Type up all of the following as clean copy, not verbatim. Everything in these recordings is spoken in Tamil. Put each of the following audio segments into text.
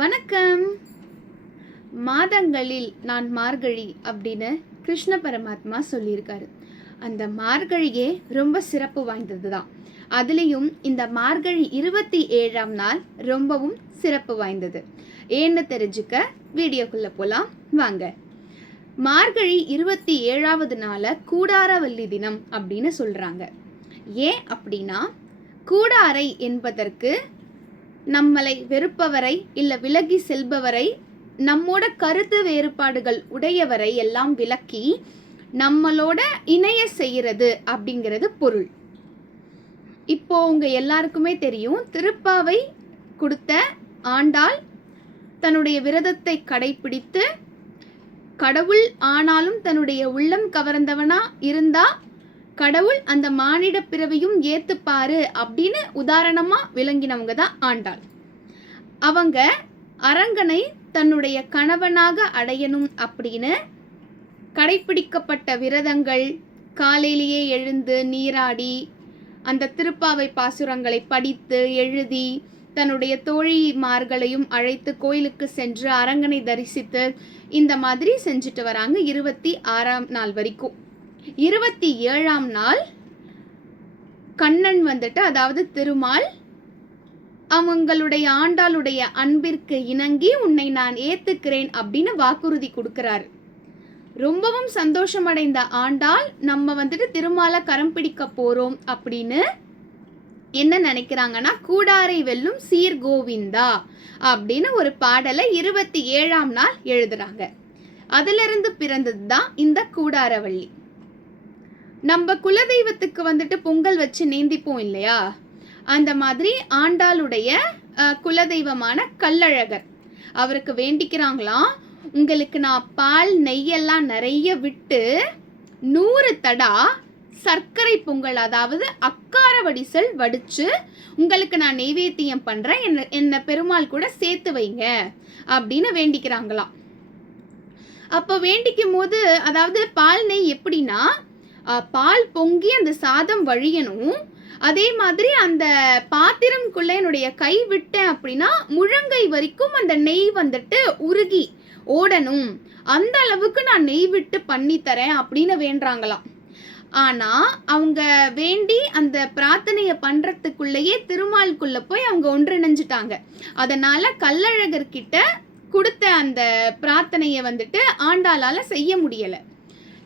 வணக்கம். மாதங்களில் நான் மார்கழி அப்படின்னு கிருஷ்ண பரமாத்மா சொல்லியிருக்காரு. அந்த மார்கழியே ரொம்ப சிறப்பு வாய்ந்தது தான். அதுலேயும் இந்த மார்கழி 27ஆம் நாள் ரொம்பவும் சிறப்பு வாய்ந்தது. ஏன்னு தெரிஞ்சுக்க வீடியோக்குள்ளே போகலாம் வாங்க. மார்கழி 27ஆவது நாளை கூடாரவல்லி தினம் அப்படின்னு சொல்கிறாங்க. ஏன் அப்படின்னா, கூடாரை என்பதற்கு நம்மளை வெறுப்பவரை இல்லை விலகி செல்பவரை, நம்மோட கருத்து வேறுபாடுகள் உடையவரை எல்லாம் விலக்கி நம்மளோட இணைய செய்கிறது அப்படிங்கிறது பொருள். இப்போ உங்க எல்லாருக்குமே தெரியும், திருப்பாவை கொடுத்த ஆண்டாள் தன்னுடைய விரதத்தை கடைபிடித்து கடவுள் ஆனாலும் தன்னுடைய உள்ளம் கவர்ந்தவனா இருந்தா கடவுள் அந்த மானிட பிறவையும் ஏத்துப்பாரு அப்படின்னு உதாரணமா விளங்கினவங்க தான் ஆண்டாள். அவங்க அரங்கனை தன்னுடைய கணவனாக அடையணும் அப்படின்னு கடைபிடிக்கப்பட்ட விரதங்கள், காலையிலேயே எழுந்து நீராடி அந்த திருப்பாவை பாசுரங்களை படித்து எழுதி தன்னுடைய தோழிமார்களையும் அழைத்து கோயிலுக்கு சென்று அரங்கனை தரிசித்து இந்த மாதிரி செஞ்சுட்டு வராங்க 26ஆம் நாள் வரைக்கும். 27ஆம் நாள் கண்ணன் வந்துட்டு, அதாவது திருமால், அவங்களுடைய ஆண்டாளுடைய அன்பிற்கு இணங்கி உன்னை நான் ஏத்துக்கிறேன் அப்படின்னு வாக்குறுதி கொடுக்கிறாரு. ரொம்பவும் சந்தோஷமடைந்த ஆண்டாள், நம்ம வந்துட்டு திருமாலை கரம் பிடிக்க போறோம் அப்படின்னு என்ன நினைக்கிறாங்கன்னா, கூடாரை வெல்லும் சீர்கோவிந்தா அப்படின்னு ஒரு பாடலை 27ஆம் நாள் எழுதுறாங்க. அதிலிருந்து பிறந்தது தான் இந்த கூடாரவள்ளி. நம்ம குலதெய்வத்துக்கு வந்துட்டு பொங்கல் வச்சு நேந்திப்போம் இல்லையா, அந்த மாதிரி ஆண்டாளுடைய குலதெய்வமான கள்ளழகர் அவருக்கு வேண்டிக்கிறாங்களாம், உங்களுக்கு நான் பால் நெய்யெல்லாம் நிறைய விட்டு 100 தடா சர்க்கரை பொங்கல், அதாவது அக்கார வடிசல் வடிச்சு உங்களுக்கு நான் நெய்வேத்தியம் பண்றேன், என்ன பெருமாள் கூட சேர்த்து வைங்க அப்படின்னு வேண்டிக்கிறாங்களாம். அப்போ வேண்டிக்கும் போது, அதாவது பால் நெய் எப்படின்னா, பால் பொங்கி அந்த சாதம் வழியணும், அதே மாதிரி அந்த பாத்திரம்குள்ள என்னுடைய கை விட்டேன் அப்படின்னா முழங்கை வரைக்கும் அந்த நெய் வந்துட்டு உருகி ஓடணும், அந்த அளவுக்கு நான் நெய் விட்டு பண்ணி தரேன் அப்படின்னு வேண்டாங்களாம். ஆனா அவங்க வேண்டி அந்த பிரார்த்தனையை பண்றதுக்குள்ளேயே திருமால்குள்ள போய் அவங்க ஒன்றிணைஞ்சிட்டாங்க. அதனால கள்ளழகர்கிட்ட கொடுத்த அந்த பிரார்த்தனையை வந்துட்டு ஆண்டாளால செய்ய முடியல.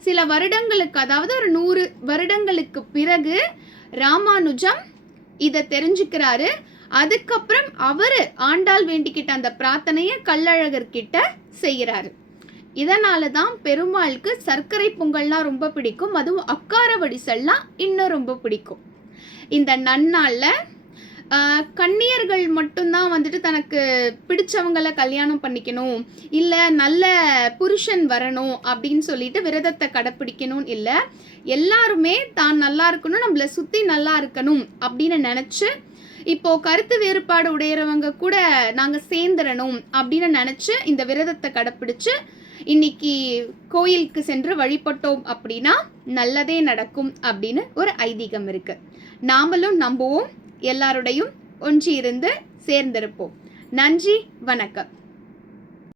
சில வருடங்களுக்கு, அதாவது ஒரு 100 வருடங்களுக்கு பிறகு ராமானுஜம் இதை தெரிஞ்சுக்கிறாரு. அதுக்கப்புறம் அவரு ஆண்டாள் வேண்டிக்கிட்ட அந்த பிரார்த்தனையை கள்ளழகர்கிட்ட செய்கிறாரு. இதனால தான் பெருமாளுக்கு சர்க்கரை பொங்கல்னா ரொம்ப பிடிக்கும், அதுவும் அக்கார வடிசல்லாம் இன்னும் ரொம்ப பிடிக்கும். இந்த நன்னாள்ல கன்னியர்கள் மட்டும்தான் வந்துட்டு தனக்கு பிடிச்சவங்களை கல்யாணம் பண்ணிக்கணும், இல்லை நல்ல புருஷன் வரணும் அப்படின்னு சொல்லிட்டு விரதத்தை கடைப்பிடிக்கணும் இல்லை, எல்லாருமே தான் நல்லா இருக்கணும், நம்மளை சுற்றி நல்லா இருக்கணும் அப்படின்னு நினச்சி, இப்போ கருத்து வேறுபாடு உடையறவங்க கூட நாங்கள் சேர்ந்துடணும் அப்படின்னு நினச்சி இந்த விரதத்தை கடைப்பிடிச்சு இன்னைக்கு கோயிலுக்கு சென்று வழிபட்டோம் அப்படின்னா நல்லதே நடக்கும் அப்படின்னு ஒரு ஐதீகம் இருக்கு. நாமளும் நம்புவோம், எல்லாருடையும் ஒன்றி இருந்து சேர்ந்திருப்போம். நன்றி, வணக்கம்.